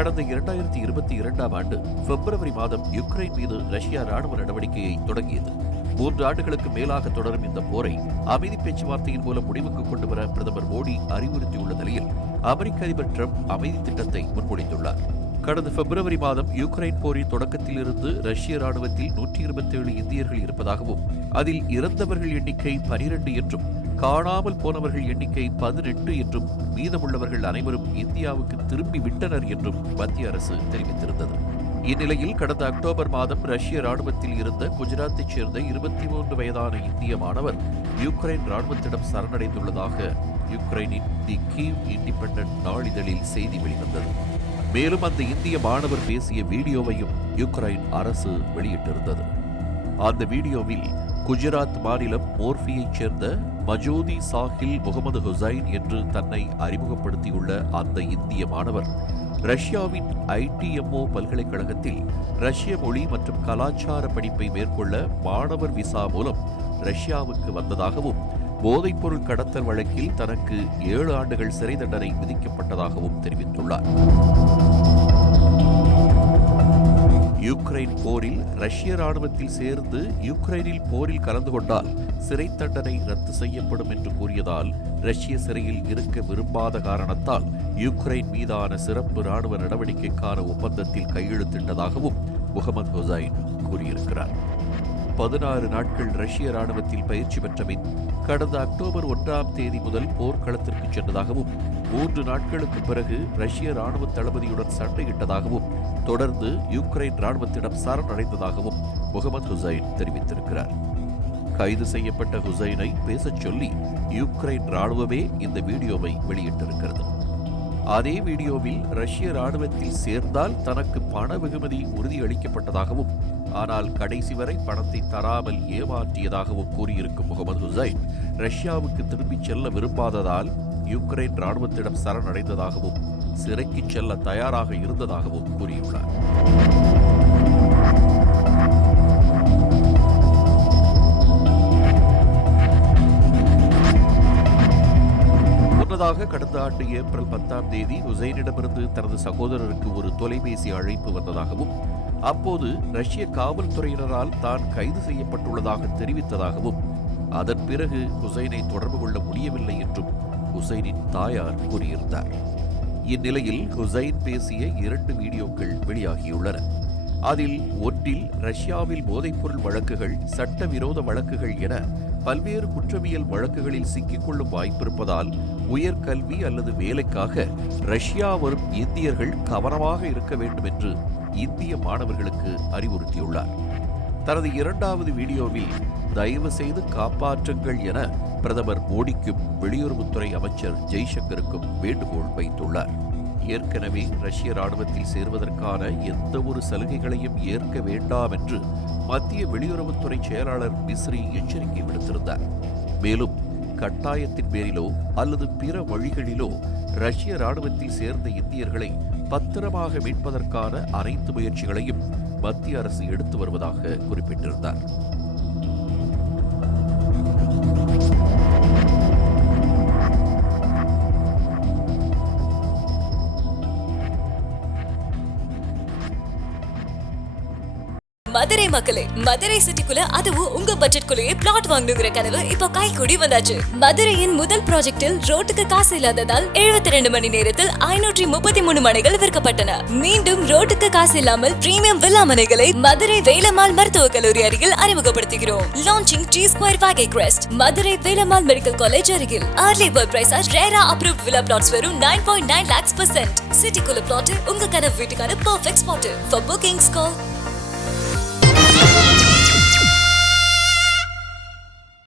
கடந்த 2022ஆம் ஆண்டு பிப்ரவரி மாதம் யுக்ரைன் மீது ரஷ்யா ராணுவ நடவடிக்கையை தொடங்கியது. 3 ஆண்டுகளுக்கு மேலாக தொடரும் இந்த போரை அமைதி பேச்சுவார்த்தையின் மூலம் முடிவுக்கு கொண்டுவர பிரதமர் மோடி அறிவுறுத்தியுள்ள நிலையில் அமெரிக்க அதிபர் டிரம்ப் அமைதி திட்டத்தை முன்மொழிந்துள்ளார். கடந்த பிப்ரவரி மாதம் யுக்ரைன் போரின் தொடக்கத்தில் இருந்து ரஷ்ய ராணுவத்தில் 127 இந்தியர்கள் இருப்பதாகவும் அதில் இறந்தவர்கள் எண்ணிக்கை 12 என்றும் காணாமல் போனவர்கள் எண்ணிக்கை 18 என்றும் மீதமுள்ளவர்கள் அனைவரும் இந்தியாவுக்கு திரும்பி விட்டனர் என்றும் மத்திய அரசு தெரிவித்திருந்தது. இந்நிலையில் கடந்த அக்டோபர் மாதம் ரஷ்ய ராணுவத்தில் இருந்த குஜராத்தைச் சேர்ந்த 23 வயதான இந்திய மாணவர் யுக்ரைன் ராணுவத்திடம் சரணடைந்துள்ளதாக யுக்ரைனின் தி கீவ் இண்டிபெண்டன்ட் நாளிதழில் செய்தி வெளிவந்தது. மேலும் அந்த இந்திய மாணவர் பேசிய வீடியோவையும் யுக்ரைன் அரசு வெளியிட்டிருந்தது. அந்த வீடியோவில் குஜராத் மாநிலம் மோர்பியைச் சேர்ந்த மஜோதி சாஹில் முகமது ஹுசைன் என்று தன்னை அறிமுகப்படுத்தியுள்ள அந்த இந்திய மாணவர் ரஷ்யாவின் ITMO பல்கலைக்கழகத்தில் ரஷ்ய மொழி மற்றும் கலாச்சார படிப்பை மேற்கொள்ள மாணவர் விசா மூலம் ரஷ்யாவுக்கு வந்ததாகவும் போதைப்பொருள் கடத்தல் வழக்கில் தனக்கு 7 ஆண்டுகள் சிறை தண்டனை விதிக்கப்பட்டதாகவும் தெரிவித்துள்ளார். யுக்ரைன் போரில் ரஷ்ய ராணுவத்தில் சேர்ந்து யுக்ரைனில் போரில் கலந்து கொண்டால் சிறை தண்டனை ரத்து செய்யப்படும் என்று கூறியதால் ரஷ்ய சிறையில் இருக்க விரும்பாத காரணத்தால் யுக்ரைன் மீதான சிறப்பு ராணுவ நடவடிக்கைக்கான ஒப்பந்தத்தில் கையெழுத்திட்டதாகவும் முகமது ஹுசைன் கூறியிருக்கிறார். 16 நாட்கள் ரஷ்ய ராணுவத்தில் பயிற்சி பெற்ற பின் கடந்த அக்டோபர் 1ஆம் தேதி முதல் போர்க்களத்திற்கு சென்றதாகவும் 3 நாட்களுக்கு பிறகு ரஷ்ய ராணுவ தளபதியுடன் சண்டையிட்டதாகவும் தொடர்ந்து யுக்ரைன் ராணுவத்திடம் சரணடைந்ததாகவும் முகமது ஹுசைன் தெரிவித்திருக்கிறார். கைது செய்யப்பட்ட ஹுசைனை பேசச் சொல்லி யுக்ரைன் ராணுவமே இந்த வீடியோவை வெளியிட்டிருக்கிறது. அதே வீடியோவில் ரஷ்ய ராணுவத்தில் சேர்ந்தால் தனக்கு பண வெகுமதி உறுதியளிக்கப்பட்டதாகவும் ஆனால் கடைசி வரை பணத்தை தராமல் ஏமாற்றியதாகவும் கூறியிருக்கும் முகமது ஹுசைன் ரஷ்யாவுக்கு திரும்பிச் செல்ல விரும்பாததால் யுக்ரைன் ராணுவத்திடம் சரணடைந்ததாகவும் சிறைக்கு செல்ல தயாராக இருந்ததாகவும் கூறியுள்ளார். முன்னதாக கடந்த ஆண்டு ஏப்ரல் 10ஆம் தேதி ஹுசைனிடமிருந்து தனது சகோதரருக்கு ஒரு தொலைபேசி அழைப்பு வந்ததாகவும் அப்போது ரஷ்ய காவல்துறையினரால் தான் கைது செய்யப்பட்டுள்ளதாக தெரிவித்ததாகவும் அதன் பிறகு ஹுசைனை தொடர்பு கொள்ள முடியவில்லை என்றும் ஹுசைனின் தாயார் கூறியிருந்தார். இந்நிலையில் ஹுசைன் பேசிய 2 வீடியோக்கள் வெளியாகியுள்ளன. அதில் ஒன்றில் ரஷ்யாவில் போதைப்பொருள் வழக்குகள், சட்டவிரோத வழக்குகள் என பல்வேறு குற்றவியல் வழக்குகளில் சிக்கிக்கொள்ளும் வாய்ப்பிருப்பதால் உயர்கல்வி அல்லது வேலைக்காக ரஷ்யா வரும் இந்தியர்கள் கவனமாக இருக்க வேண்டும் என்று இந்திய மாணவர்களுக்கு அறிவுறுத்தியுள்ளார். தனது 2வது வீடியோவில் தயவு செய்து காப்பாற்றுங்கள் என பிரதமர் மோடிக்கும் வெளியுறவுத்துறை அமைச்சர் ஜெய்சங்கருக்கும் வேண்டுகோள் வைத்துள்ளார். ஏற்கனவே ரஷ்ய ராணுவத்தில் சேர்வதற்கான எந்த ஒரு சலுகைகளையும் ஏற்க வேண்டாம் என்று மத்திய வெளியுறவுத்துறை செயலாளர் மிஸ்ரி எச்சரிக்கை விடுத்திருந்தார். மேலும் கட்டாயத்தின் பேரிலோ அல்லது பிற வழிகளிலோ ரஷ்ய ராணுவத்தில் சேர்ந்த இந்தியர்களை பத்திரமாக மீட்பதற்கான அனைத்து முயற்சிகளையும் மத்திய அரசு எடுத்து வருவதாக குறிப்பிட்டிருந்தார். மதுரை மக்களே, மதுரை சிட்டிக்குள்ள அதுவும் உங்க பட்ஜெட்குள்ளேயே பிளாட் வாங்கணுங்கிற கனவு இப்போ கைகூடி வந்தாச்சு. மதுரையின் முதல் ப்ராஜெக்டில் ரோட்டுக்கு காசு இல்லாததால் 72 மணி நேரத்தில் 533 மனைகள் விற்கப்பட்டன. மீண்டும் ரோட்டுக்கு காசு இல்லாமல் பிரீமியம் வில்லா மனைகளை மதுரை வேலம்மாள் மருத்துவக் கல்லூரி அருகில் அறிமுகப்படுத்துகிறோம். Launching G2 Vaagai crest Madurai Velammal medical college அருகில். Early bird price RERA approved villa plots வெறும் 9.9 lakhs %. சிட்டிக்குள்ள பிளாட் உங்க கனவு வீட்டுக்கான perfect spot. For bookings call